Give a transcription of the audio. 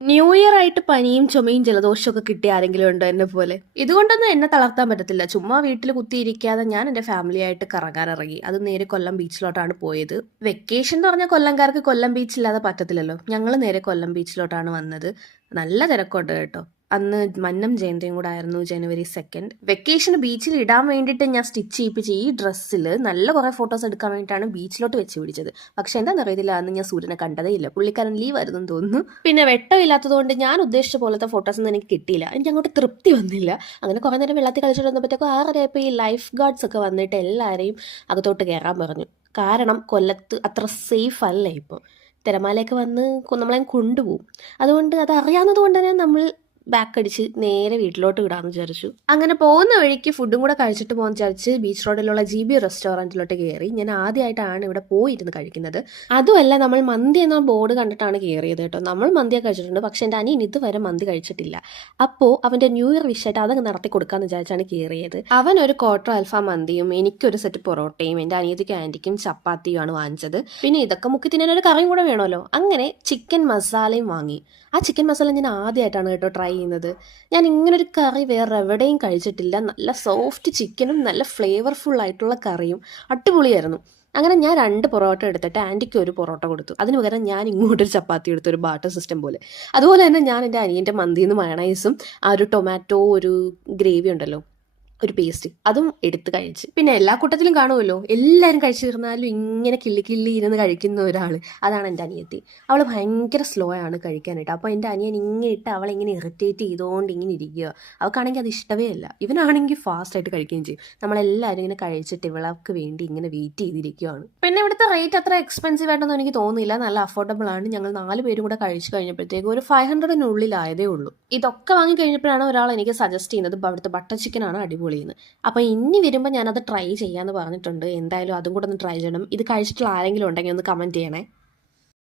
New year ആയിട്ട് പനിയും ചുമയും ജലദോഷമൊക്കെ കിട്ടിയ ആരെങ്കിലും ഉണ്ടോ എന്നെ പോലെ? ഇതുകൊണ്ടൊന്നും എന്നെ തളർത്താൻ പറ്റത്തില്ല. ചുമ്മാ വീട്ടിൽ കുത്തിയിരിക്കാതെ ഞാൻ എൻ്റെ ഫാമിലിയായിട്ട് കറങ്ങാൻ ഇറങ്ങി. അത് നേരെ കൊല്ലം ബീച്ചിലോട്ടാണ് പോയത്. വെക്കേഷൻ എന്ന് പറഞ്ഞാൽ കൊല്ലംകാർക്ക് കൊല്ലം ബീച്ചില്ലാതെ പറ്റത്തില്ലല്ലോ. ഞങ്ങൾ നേരെ കൊല്ലം ബീച്ചിലോട്ടാണ് വന്നത്. നല്ല തിരക്കുണ്ട് കേട്ടോ. അന്ന് മന്നം ജയന്തിയും കൂടെ ആയിരുന്നു, January 2. വെക്കേഷന് ബീച്ചിൽ ഇടാൻ വേണ്ടിയിട്ട് ഞാൻ സ്റ്റിച്ച് ചെയ്യിപ്പിച്ച് ഈ ഡ്രസ്സിൽ നല്ല കുറേ ഫോട്ടോസ് എടുക്കാൻ വേണ്ടിയിട്ടാണ് ബീച്ചിലോട്ട് വെച്ച് പിടിച്ചത്. പക്ഷെ എന്താണെന്ന് അറിയത്തില്ല, അന്ന് ഞാൻ സൂര്യനെ കണ്ടതേ ഇല്ല. പുള്ളിക്കാരൻ ലീവ് ആയിരുന്നു തോന്നുന്നു. പിന്നെ വെട്ടമില്ലാത്തതുകൊണ്ട് ഞാൻ ഉദ്ദേശിച്ച പോലത്തെ ഫോട്ടോസ് ഒന്നും എനിക്ക് കിട്ടിയില്ല. എനിക്ക് അങ്ങോട്ട് തൃപ്തി വന്നില്ല. അങ്ങനെ കുറേ നേരം വെള്ളത്തിൽ കളിച്ചിട്ട് വന്നപ്പോഴത്തേക്കും 6:30 ഈ ലൈഫ് ഗാർഡ്സ് ഒക്കെ വന്നിട്ട് എല്ലാവരെയും അകത്തോട്ട് കയറാൻ പറഞ്ഞു. കാരണം കൊല്ലത്ത് അത്ര സേഫ് അല്ല ഇപ്പോൾ. തിരമാലയൊക്കെ വന്ന് നമ്മളെ കൊണ്ടുപോകും. അതുകൊണ്ട് അത് അറിയാവുന്നത് കൊണ്ട് തന്നെ നമ്മൾ ബാക്ക് അടിച്ച് നേരെ വീട്ടിലോട്ട് വിടാമെന്ന് വിചാരിച്ചു. അങ്ങനെ പോകുന്ന വഴിക്ക് ഫുഡും കൂടെ കഴിച്ചിട്ട് പോകാൻ വിചാരിച്ച് ബീച്ച് റോഡിലുള്ള GB റെസ്റ്റോറൻറ്റിലോട്ട് കയറി. ഞാൻ ആദ്യമായിട്ടാണ് ഇവിടെ പോയിരുന്ന് കഴിക്കുന്നത്. അതുമല്ല, നമ്മൾ മന്തി എന്ന ബോർഡ് കണ്ടിട്ടാണ് കയറിയത് കേട്ടോ. നമ്മൾ മന്തിയൊക്കെ കഴിച്ചിട്ടുണ്ട്, പക്ഷെ എൻ്റെ അനിയൻ ഇതുവരെ മന്തി കഴിച്ചിട്ടില്ല. അപ്പോൾ അവൻ്റെ ന്യൂ ഇയർ വിഷായിട്ട് അതൊക്കെ നടത്തി കൊടുക്കാമെന്ന് വിചാരിച്ചാണ് കയറിയത്. അവൻ ഒരു ക്വാർട്ടർ അൽഫാം മന്തിയും എനിക്കൊരു സെറ്റ് പൊറോട്ടയും എൻ്റെ അനിയത്തിക്ക് ആൻറ്റിക്കും ചപ്പാത്തിയുമാണ് വാങ്ങിച്ചത്. പിന്നെ ഇതൊക്കെ മുക്കി തിന്നാനൊരു കറിയും കൂടെ വേണമല്ലോ. അങ്ങനെ ചിക്കൻ മസാലയും വാങ്ങി. ആ ചിക്കൻ മസാല ഞാൻ ആദ്യമായിട്ടാണ് കേട്ടോ ട്രൈ ചെയ്യുന്നത്. ഞാൻ ഇങ്ങനൊരു കറി വേറെ എവിടെയും കഴിച്ചിട്ടില്ല. നല്ല സോഫ്റ്റ് ചിക്കനും നല്ല ഫ്ലേവർഫുൾ ആയിട്ടുള്ള കറിയും അടിപൊളിയായിരുന്നു. അങ്ങനെ ഞാൻ 2 പൊറോട്ട എടുത്തിട്ട് ആൻറ്റിക്ക് ഒരു പൊറോട്ട കൊടുത്തു. അതിന് പകരം ഞാൻ ഇങ്ങോട്ടൊരു ചപ്പാത്തി എടുത്തു, ഒരു ബാട്ടർ സിസ്റ്റം പോലെ. അതുപോലെ തന്നെ ഞാൻ എൻ്റെ അനിയൻ്റെ മന്തിയിൽ നിന്ന് മയണൈസും ആ ഒരു ടൊമാറ്റോ ഒരു ഗ്രേവി ഉണ്ടല്ലോ, ഒരു പേസ്റ്റ്, അതും എടുത്ത് കഴിച്ച്. പിന്നെ എല്ലാ കൂട്ടത്തിലും കാണുമല്ലോ, എല്ലാവരും കഴിച്ചു തീർന്നാലും ഇങ്ങനെ കിള്ളി കിള്ളി ഇരുന്ന് കഴിക്കുന്ന ഒരാൾ, അതാണ് എൻ്റെ അനിയത്തി. അവൾ ഭയങ്കര സ്ലോ ആണ് കഴിക്കാനായിട്ട്. അപ്പോൾ എൻ്റെ അനിയൻ ഇങ്ങനെ ഇട്ട് അവളെ ഇങ്ങനെ ഇറിറ്റേറ്റ് ചെയ്തുകൊണ്ട് ഇങ്ങനെ ഇരിക്കുക. അവൾക്കാണെങ്കിൽ അത് ഇഷ്ടമേ അല്ല. ഇവനാണെങ്കിൽ ഫാസ്റ്റായിട്ട് കഴിക്കുകയും ചെയ്യും. നമ്മളെല്ലാവരും ഇങ്ങനെ കഴിച്ചിട്ട് ഇവൾക്ക് വേണ്ടി ഇങ്ങനെ വെയിറ്റ് ചെയ്തിരിക്കുകയാണ്. പിന്നെ ഇവിടുത്തെ റേറ്റ് അത്ര എക്സ്പെൻസീവ് ആയിട്ടൊന്നും എനിക്ക് തോന്നുന്നില്ല, നല്ല അഫോർഡബിൾ ആണ്. ഞങ്ങൾ 4 പേരും കൂടെ കഴിച്ചു കഴിഞ്ഞപ്പോഴത്തേക്ക് ഒരു 500-നുള്ളിലായതേ ഉള്ളൂ. ഇതൊക്കെ വാങ്ങി കഴിഞ്ഞപ്പോഴാണ് ഒരാൾ എനിക്ക് സജസ്റ്റ് ചെയ്യുന്നത് അവിടുത്തെ ബട്ടർ ചിക്കനാണ് അടിപൊളിയെന്ന്. അപ്പോൾ ഇനി വരുമ്പോൾ ഞാനത് ട്രൈ ചെയ്യാമെന്ന് പറഞ്ഞിട്ടുണ്ട്. എന്തായാലും അതും കൂടെ ഒന്ന് ട്രൈ ചെയ്യണം. ഇത് കഴിച്ചിട്ടുള്ള ആരെങ്കിലും ഉണ്ടെങ്കിൽ ഒന്ന് കമൻറ്റ് ചെയ്യണേ.